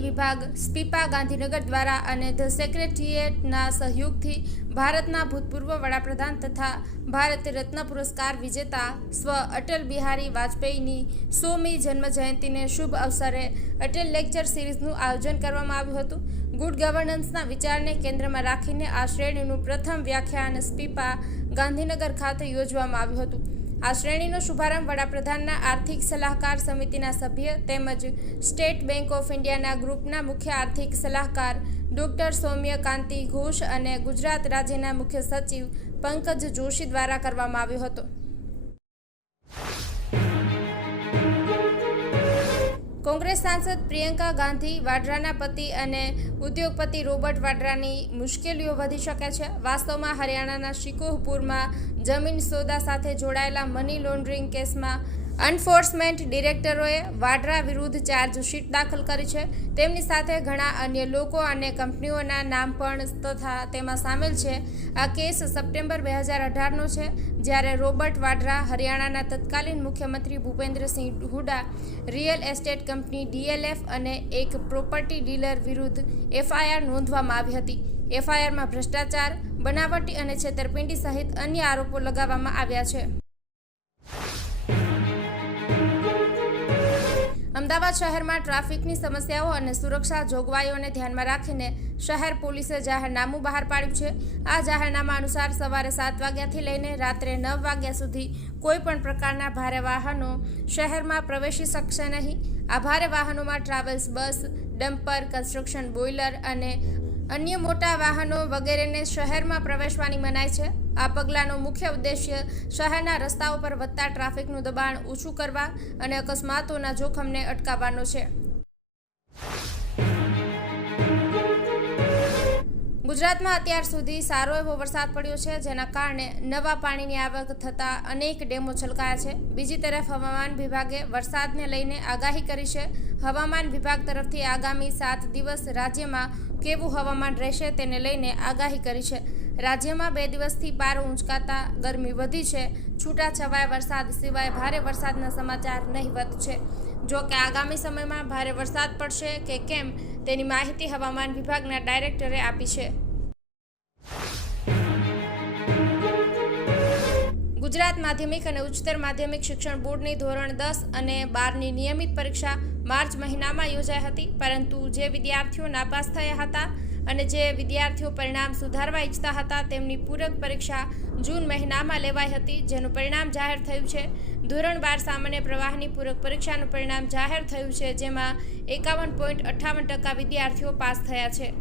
વિભાગ, સ્પીપા ગાંધીનગર દ્વારા અને ધ સેક્રેટરીએટના સહયોગથી ભારતના ભૂતપૂર્વ વડાપ્રધાન તથા ભારત રત્ન પુરસ્કાર વિજેતા સ્વ અટલ બિહારી વાજપેયીની સોમી જન્મ જયંતિને શુભ અવસરે અટલ લેક્ચર સિરીઝનું આયોજન કરવામાં આવ્યું હતું. ગુડ ગવર્નન્સના વિચારને કેન્દ્રમાં રાખીને આ શ્રેણીનું પ્રથમ વ્યાખ્યાન સ્પીપા ગાંધીનગર ખાતે યોજવામાં આવ્યું હતું. આ શ્રેણીનો શુભારંભ વડાપ્રધાનના આર્થિક સલાહકાર સમિતિના સભ્ય તેમજ સ્ટેટ બેંક ઓફ ઇન્ડિયાના ગ્રુપના મુખ્ય આર્થિક સલાહકાર ડોક્ટર સૌમ્ય કાંતિ ઘોષ અને ગુજરાત રાજ્યના મુખ્ય સચિવ પંકજ જોશી દ્વારા કરવામાં આવ્યો હતો. કોંગ્રેસ સાંસદ પ્રિયંકા ગાંધી, વાડ્રાના પતિ અને ઉદ્યોગપતિ રોબર્ટ વાડ્રાની મુશ્કેલીઓ વધી શકે છે. વાસ્તવમાં હરિયાણાના શિકોહપુરમાં જમીન સોદા સાથે જોડાયેલા મની લોન્ડરિંગ કેસમાં એન્ફોર્સમેન્ટ ડિરેક્ટરોએ વાડ્રા વિરુદ્ધ ચાર્જશીટ દાખલ કરી છે. તેમની સાથે ઘણા અન્ય લોકો અને કંપનીઓના નામ પણ તથા તેમાં સામેલ છે. આ કેસ સપ્ટેમ્બર બે હજાર અઢારનો છે, જ્યારે રોબર્ટ વાડ્રા હરિયાણાના તત્કાલીન મુખ્યમંત્રી Bhupendrasinh Hooda real estate company DLF અને એક પ્રોપર્ટી ડીલર વિરુદ્ધ એફઆઈઆર નોંધવામાં આવી હતી. એફઆઈઆરમાં ભ્રષ્ટાચાર, બનાવટી અને છેતરપિંડી સહિત અન્ય આરોપો લગાવવામાં આવ્યા છે. અમદાવાદ શહેરમાં ટ્રાફિકની સમસ્યાઓ અને સુરક્ષા જોગવાઈઓને ધ્યાનમાં રાખીને શહેર પોલીસે જાહેરનામું બહાર પાડ્યું છે. આ જાહેરનામા અનુસાર સવારે સાત વાગ્યાથી લઈને રાત્રે નવ વાગ્યા સુધી કોઈપણ પ્રકારના ભારે વાહનો શહેરમાં પ્રવેશી શકશે નહીં. આ ભારે વાહનોમાં travels bus, dumper, construction boiler અને અન્ય મોટા વાહનો વગેરેને શહેરમાં પ્રવેશવાની મનાય છે. આ પગલાંનો મુખ્ય ઉદ્દેશ્ય શહેરના રસ્તાઓ પર વધતા ટ્રાફિકનું દબાણ ઓછું કરવા અને અકસ્માતોના જોખમને અટકાવવાનો છે. ગુજરાતમાં અત્યાર સુધી સારો એવો વરસાદ પડ્યો છે, જેના કારણે નવા પાણીની આવક થતાં અનેક ડેમો છલકાયા છે. બીજી તરફ હવામાન વિભાગે વરસાદને લઈને આગાહી કરી છે. હવામાન વિભાગ તરફથી આગામી સાત દિવસ રાજ્યમાં કેવું હવામાન રહેશે તેને લઈને આગાહી કરી છે. રાજ્યમાં બે દિવસથી પારો ઉંચકાતા ગરમી વધી છે. છૂટાછવાયા વરસાદ સિવાય ભારે વરસાદના સમાચાર નહીવત છે. જો કે આગામી સમયમાં ભારે વરસાદ પડશે કે કેમ તેની માહિતી હવામાન વિભાગના ડાયરેક્ટરે આપી છે. ગુજરાત માધ્યમિક અને ઉચ્ચતર માધ્યમિક શિક્ષણ બોર્ડની ધોરણ દસ અને બારની નિયમિત પરીક્ષા માર્ચ મહિનામાં યોજાઈ હતી. પરંતુ જે વિદ્યાર્થીઓ નાપાસ થયા હતા અને જે વિદ્યાર્થીઓ પરિણામ સુધારવા ઈચ્છતા હતા, તેમની પૂરક પરીક્ષા જૂન મહિનામાં લેવાઈ હતી, જેનું પરિણામ જાહેર થયું છે. ધોરણ બાર સામાન્ય પ્રવાહની પૂરક પરીક્ષાનું પરિણામ જાહેર થયું છે, જેમાં એકાવન પોઈન્ટ અઠ્ઠાવન ટકા વિદ્યાર્થીઓ પાસ થયા છે.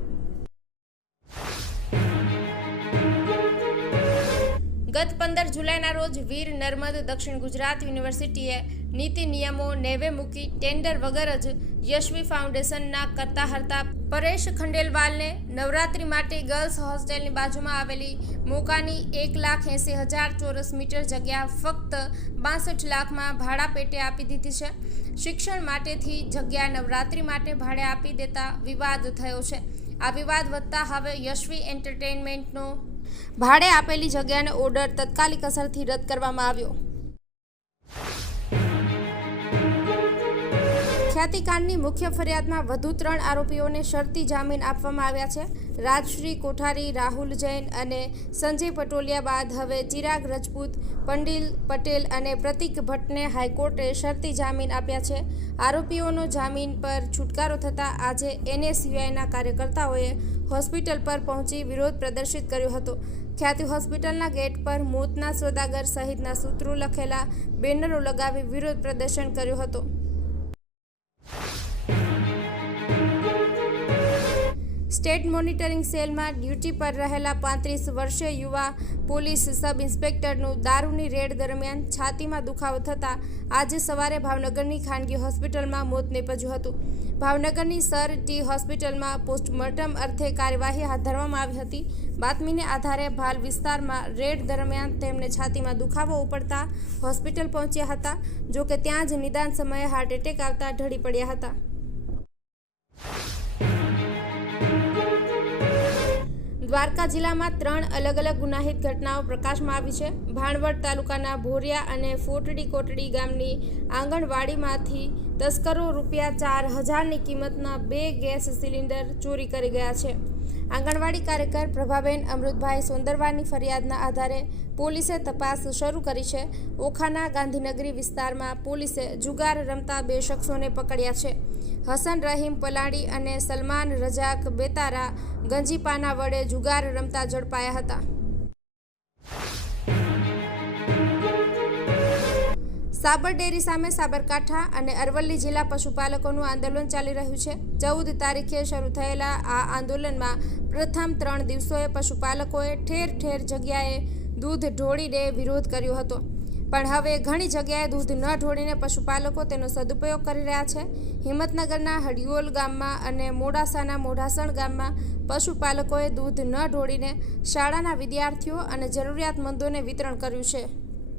ગત પંદર જુલાઈના રોજ વીર નર્મદ દક્ષિણ ગુજરાત યુનિવર્સિટીએ નીતિ નિયમો નેવે મૂકી ટેન્ડર વગર જ યશવી ફાઉન્ડેશનના કરતા હરતા પરેશ ખંડેલવાલને નવરાત્રી માટે ગર્લ્સ હોસ્ટેલની બાજુમાં આવેલી મોકાની એક લાખ એંસી હજાર ચોરસ મીટર જગ્યા ફક્ત બાસઠ લાખમાં ભાડા પેટે આપી દીધી છે. શિક્ષણ માટેથી જગ્યા નવરાત્રી માટે ભાડે આપી દેતા વિવાદ થયો છે. આ વિવાદ વધતા હવે યશવી એન્ટરટેઇનમેન્ટનો ભાડે આપેલી જગ્યાનો ઓર્ડર તત્કાલિક અસરથી રદ કરવામાં આવ્યો. ખ્યાતિકાંડની મુખ્ય ફરિયાદમાં વધુ ત્રણ આરોપીઓને શરતી જામીન આપવામાં આવ્યા છે. રાજશ્રી કોઠારી, રાહુલ જૈન અને સંજય પટોલિયા બાદ હવે ચિરાગ રજપૂત, પંડિલ પટેલ અને પ્રતિક ભટ્ટને હાઈકોર્ટે શરતી જામીન આપ્યા છે. આરોપીઓનો જામીન પર છુટકારો થતાં આજે એનએસયુઆઈના કાર્યકર્તાઓએ હોસ્પિટલ પર પહોંચી વિરોધ પ્રદર્શિત કર્યો હતો. ખ્યાતિ હોસ્પિટલના ગેટ પર મોતના સોદાગર સહિતના સૂત્રો લખેલા બેનરો લગાવી વિરોધ પ્રદર્શન કર્યો હતો. સ્ટેટ મોનિટરિંગ સેલમાં ડ્યુટી પર રહેલા પાંત્રીસ વર્ષીય યુવા પોલીસ સબ ઇન્સ્પેક્ટરનું દારૂની રેડ દરમિયાન છાતીમાં દુખાવો થતાં આજે સવારે ભાવનગરની ખાનગી હોસ્પિટલમાં મોત નીપજ્યું હતું. ભાવનગરની સર ટી હોસ્પિટલમાં પોસ્ટમોર્ટમ અર્થે કાર્યવાહી હાથ ધરવામાં આવી હતી. બાતમીને આધારે ભાલ વિસ્તારમાં રેડ દરમિયાન તેમને છાતીમાં દુખાવો ઉપડતા હોસ્પિટલ પહોંચ્યા હતા, જોકે ત્યાં જ નિદાન સમયે હાર્ટ એટેક આવતા ઢળી પડ્યા હતા. દ્વારકા જિલ્લામાં ત્રણ અલગ અલગ ગુનાહિત ઘટનાઓ પ્રકાશમાં આવી છે. ભાણવડ તાલુકાના ભોરિયા અને ફોટડી કોટડી ગામની આંગણવાડીમાંથી તસ્કરો રૂપિયા ચાર હજારની કિંમતના બે ગેસ સિલિન્ડર ચોરી કરી ગયા છે. આંગણવાડી કાર્યકર પ્રભાબેન અમૃતભાઈ સુંદરવાની ફરિયાદના આધારે પોલીસે તપાસ શરૂ કરી છે. ઓખાના ગાંધીનગરી વિસ્તારમાં પોલીસે જુગાર રમતા બે શખ્સોને પકડ્યા છે. હસન રહીમ પલાડી અને સલમાન રજાક બેતારા ગંજીપાના વડે જુગાર રમતા ઝડપાયા હતા. સાબર ડેરી સામે સાબરકાંઠા અને અરવલ્લી જિલ્લા પશુપાલકોનું આંદોલન ચાલી રહ્યું છે. ચૌદ તારીખે શરૂ થયેલા આ આંદોલનમાં પ્રથમ ત્રણ દિવસોએ પશુપાલકોએ ઠેર ઠેર જગ્યાએ દૂધ ઢોળીને વિરોધ કર્યો હતો. પણ હવે ઘણી જગ્યાએ દૂધ ન ઢોળીને પશુપાલકો તેનો સદુપયોગ કરી રહ્યા છે. હિંમતનગરના હડિયોલ ગામમાં અને મોડાસાના મોઢાસણ ગામમાં પશુપાલકોએ દૂધ ન ઢોળીને શાળાના વિદ્યાર્થીઓ અને જરૂરિયાતમંદોને વિતરણ કર્યું છે.